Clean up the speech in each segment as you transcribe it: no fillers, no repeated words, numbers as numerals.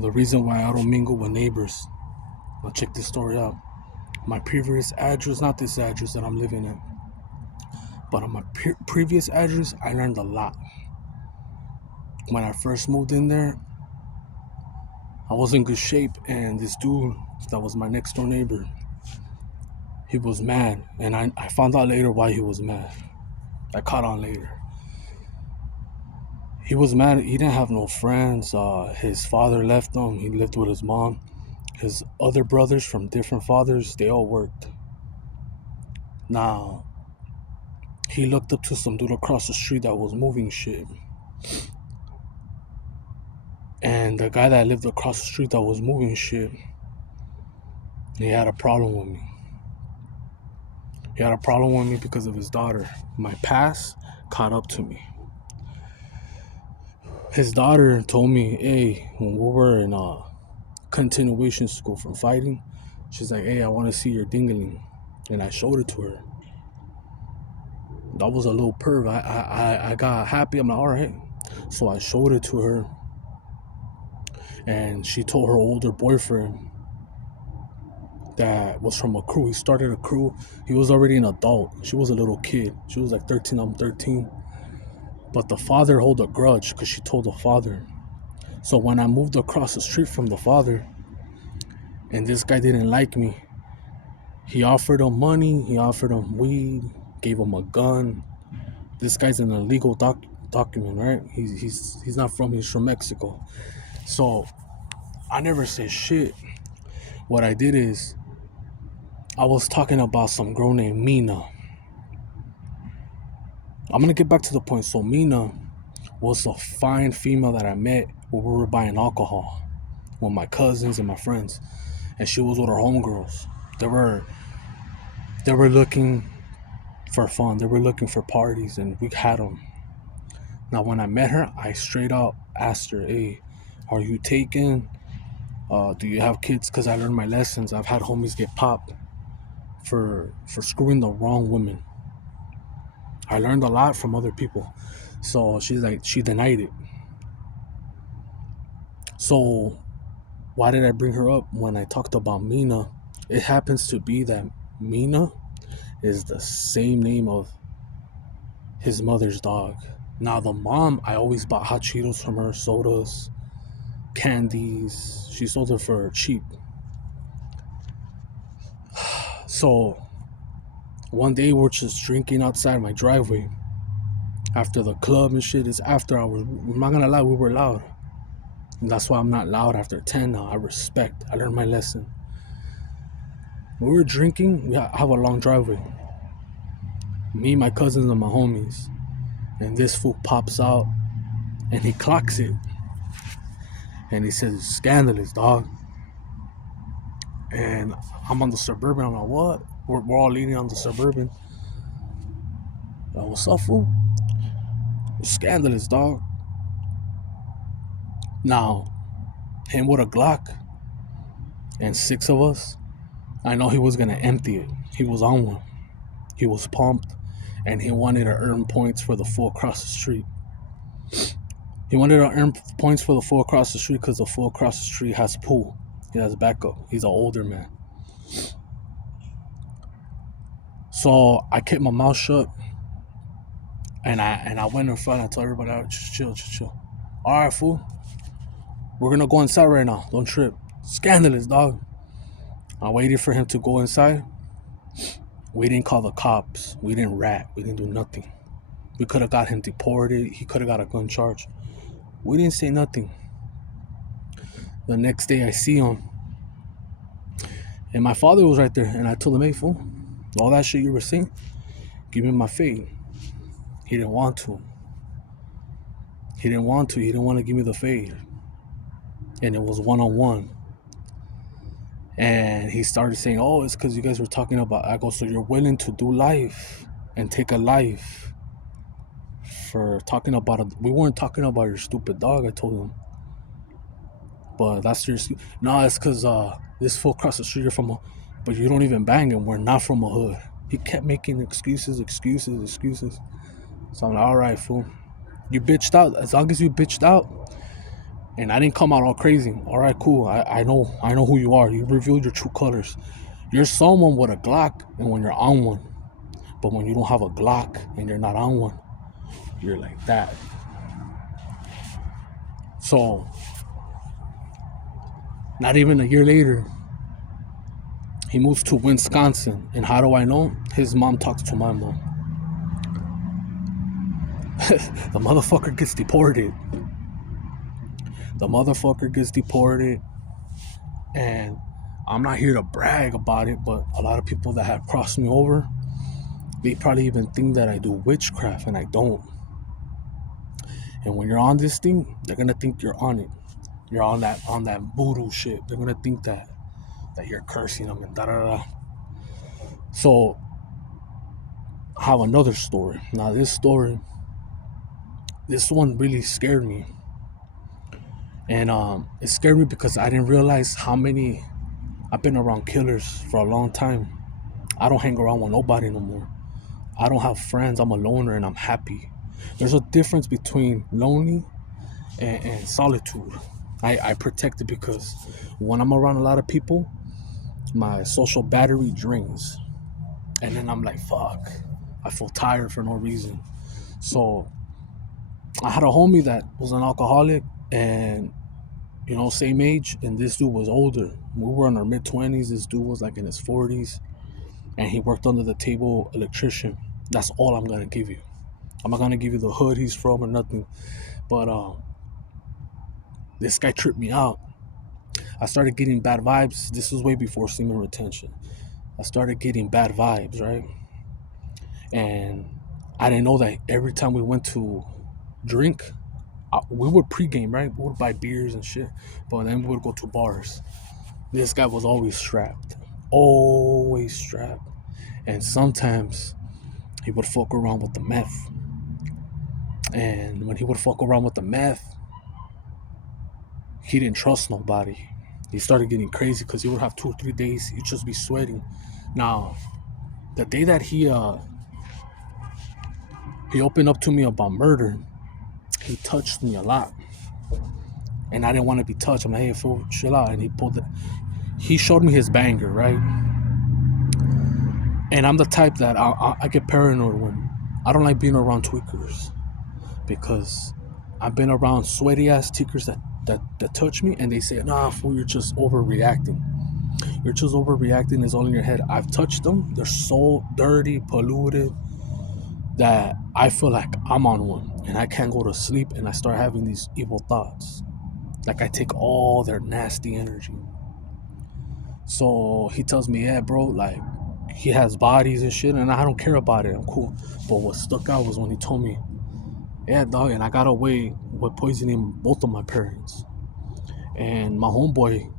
The reason why I don't mingle with neighbors. Now check this story out. My previous address, not this address that I'm living at, but on my previous address, I learned a lot. When I first moved in there, I was in good shape, and this dude that was my next door neighbor, he was mad, and I found out later why he was mad. I caught on later. He was mad. He didn't have no friends. His father left him. He lived with his mom. His other brothers from different fathers, they all worked. Now, he looked up to some dude across the street that was moving shit. And the guy that lived across the street that was moving shit, he had a problem with me. He had a problem with me because of his daughter. My past caught up to me. His daughter told me, hey, when we were in continuation school from fighting, she's like, hey, I want to see your dingling. And I showed it to her. That was a little perv. I got happy. I'm like, all right. So I showed it to her. And she told her older boyfriend that was from a crew. He started a crew. He was already an adult. She was a little kid. She was like 13, I'm 13. But the father held a grudge because she told the father. So when I moved across the street from the father, and this guy didn't like me, he offered him money, he offered him weed, gave him a gun. This guy's an illegal document, right? He's not from, he's from Mexico. So I never said shit. What I did is, I was talking about some girl named Mina. I'm gonna get back to the point. So Mina was a fine female that I met when we were buying alcohol with my cousins and my friends, and she was with her homegirls. They were looking for fun. They were looking for parties, and we had them. Now, when I met her, I straight up asked her, "Hey, are you taken? Do you have kids?" Because I learned my lessons. I've had homies get popped for screwing the wrong women. I learned a lot from other people. So she's like, she denied it. So why did I bring her up when I talked about Mina? It happens to be that Mina is the same name of his mother's dog. Now the mom, I always bought hot Cheetos from her, sodas, candies. She sold it for cheap. So one day we're just drinking outside my driveway after the club and shit. It's after hours. I'm not gonna lie, we were loud. And that's why I'm not loud after 10 now. I respect. I learned my lesson. When we were drinking, we have a long driveway. Me, my cousins, and my homies. And this fool pops out and he clocks it. And he says, "Scandalous, dog." And I'm on the Suburban. I'm like, what? We're all leaning on the Suburban. Like, what's up, fool? Scandalous, dog. Now, him with a Glock and 6 of us, I know he was going to empty it. He was on one. He was pumped, and he wanted to earn points for the fool across the street. He wanted to earn points for the fool across the street because the fool across the street has pool. He has backup. He's an older man. So I kept my mouth shut, and I went in front. I told everybody, "All right, just chill. All right, fool. We're going to go inside right now. Don't trip." Scandalous, dog. I waited for him to go inside. We didn't call the cops. We didn't rat. We didn't do nothing. We could have got him deported. He could have got a gun charge. We didn't say nothing. The next day I see him, and my father was right there, and I told him, "Hey, fool, all that shit you were saying, give me my fade." He didn't want to. He didn't want to give me the fade. And it was one-on-one. And he started saying, "Oh, it's because you guys were talking about." I go, "So you're willing to do life and take a life for talking about it?" We weren't talking about your stupid dog, I told him. But that's your excuse. No, it's because this fool across the street, you're from a... But you don't even bang him. We're not from a hood. He kept making excuses. So I'm like, all right, fool. You bitched out. As long as you bitched out And I didn't come out all crazy. All right, cool. I know who you are. You revealed your true colors. You're someone with a Glock, and when you're on one, but when you don't have a Glock and you're not on one, you're like that. So, not even a year later, he moves to Wisconsin. And how do I know? His mom talks to my mom. The motherfucker gets deported. The motherfucker gets deported. And I'm not here to brag about it, but a lot of people that have crossed me over, they probably even think that I do witchcraft, and I don't. And when you're on this thing, they're gonna think you're on it. You're on that voodoo shit. They're gonna think that you're cursing them and da da da. So I have another story. Now this one really scared me, and it scared me because I didn't realize how many. I've been around killers for a long time. I don't hang around with nobody no more. I don't have friends. I'm a loner and I'm happy. There's a difference between lonely and solitude. I protect it because when I'm around a lot of people, my social battery drains. And then I'm like, fuck. I feel tired for no reason. So I had a homie that was an alcoholic and, same age. And this dude was older. We were in our mid 20s. This dude was like in his 40s. And he worked under the table electrician. That's all I'm going to give you. I'm not going to give you the hood he's from or nothing. But this guy tripped me out. I started getting bad vibes. This was way before semen retention. I started getting bad vibes, right? And I didn't know that every time we went to drink, we would pregame, right? We would buy beers and shit, but then we would go to bars. This guy was always strapped, and sometimes he would fuck around with the meth. And when he would fuck around with the meth, he didn't trust nobody. He started getting crazy because he would have 2 or 3 days. He'd just be sweating. Now, the day that he opened up to me about murder, he touched me a lot, and I didn't want to be touched. I'm like, hey, fool, chill out. And he showed me his banger, right? And I'm the type that I get paranoid when I don't like being around tweakers because I've been around sweaty ass tweakers that touch me, and they say, nah, fool, you're just overreacting. You're just overreacting. It's all in your head. I've touched them. They're so dirty, polluted, that I feel like I'm on one and I can't go to sleep, and I start having these evil thoughts. Like I take all their nasty energy. So he tells me, yeah, bro, like he has bodies and shit, and I don't care about it. I'm cool. But what stuck out was when he told me, yeah, dog, and I got away with poisoning both of my parents. And my homeboy,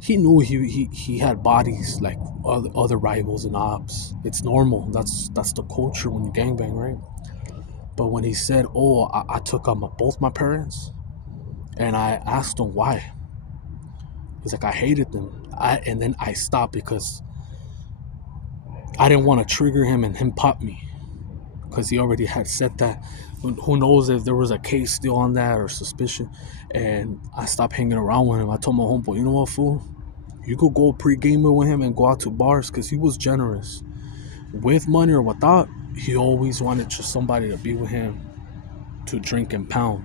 he knew he had bodies like other rivals and ops. It's normal. That's the culture when you gangbang, right? But when he said, oh, I took out both my parents, and I asked him why. He's like, I hated them. And then I stopped because I didn't want to trigger him and him pop me, because he already had said that. Who knows if there was a case still on that or suspicion. And I stopped hanging around with him. I told my homeboy, you know what, fool? You could go pre-gamer with him and go out to bars, because he was generous. With money or without, he always wanted just somebody to be with him to drink and pound.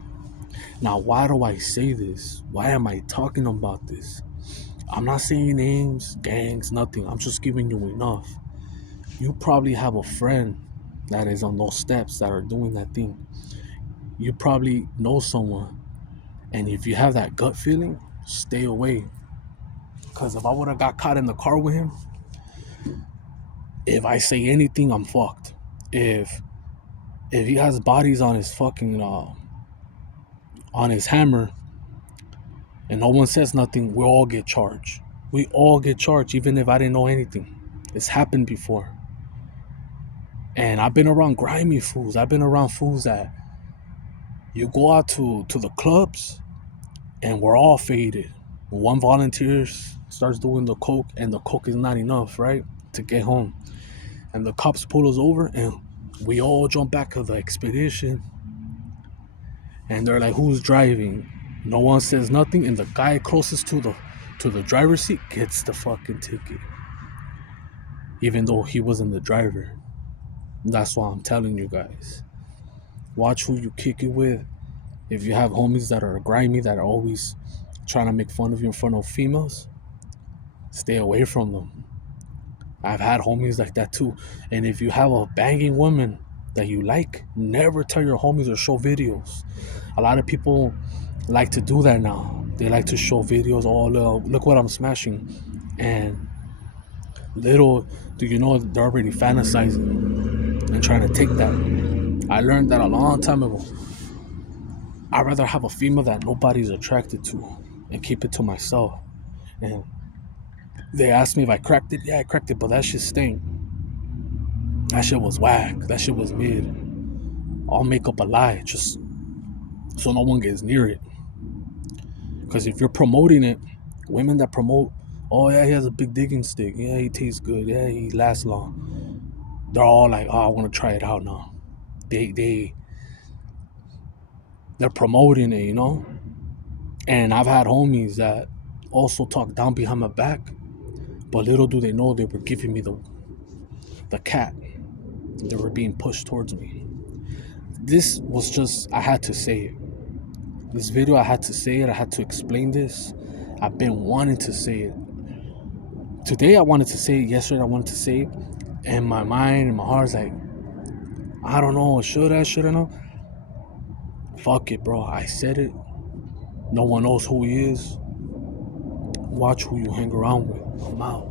Now, why do I say this? Why am I talking about this? I'm not saying names, gangs, nothing. I'm just giving you enough. You probably have a friend that is on those steps that are doing that thing. You probably know someone. And if you have that gut feeling, stay away. Because if I would have got caught in the car with him, if I say anything, I'm fucked. If he has bodies on his fucking on his hammer, and no one says nothing, we all get charged. We all get charged, even if I didn't know anything. It's happened before. And I've been around grimy fools. I've been around fools that you go out to the clubs and we're all faded. One volunteers starts doing the coke, and the coke is not enough, right, to get home. And the cops pull us over, and we all jump back of the expedition. and they're like, "Who's driving?" No one says nothing, and the guy closest to the driver's seat gets the fucking ticket, even though he wasn't the driver. That's why I'm telling you guys. Watch who you kick it with. If you have homies that are grimy, that are always trying to make fun of you in front of females, stay away from them. I've had homies like that too. And if you have a banging woman that you like, never tell your homies or show videos. A lot of people like to do that now. They like to show videos. Oh, look what I'm smashing. And little do you know, they're already fantasizing and trying to take that. I learned that a long time ago. I'd rather have a female that nobody's attracted to and keep it to myself. And they asked me if I cracked it. Yeah, I cracked it, but that shit stank. That shit was whack. That shit was mid. I'll make up a lie just so no one gets near it. Because if you're promoting it, women that promote, oh yeah, he has a big digging stick. Yeah, he tastes good. Yeah, he lasts long. They're all like, oh, I want to try it out now. They're promoting it, you know. And I've had homies that also talk down behind my back, but little do they know they were giving me the cat. They were being pushed towards me. This was just, I had to say it. This video, I had to say it. I had to explain this. I've been wanting to say it. Today, I wanted to say it. Yesterday, I wanted to say it. And my mind and my heart's like, I don't know. Should I not? Fuck it, bro. I said it. No one knows who he is. Watch who you hang around with. I'm out.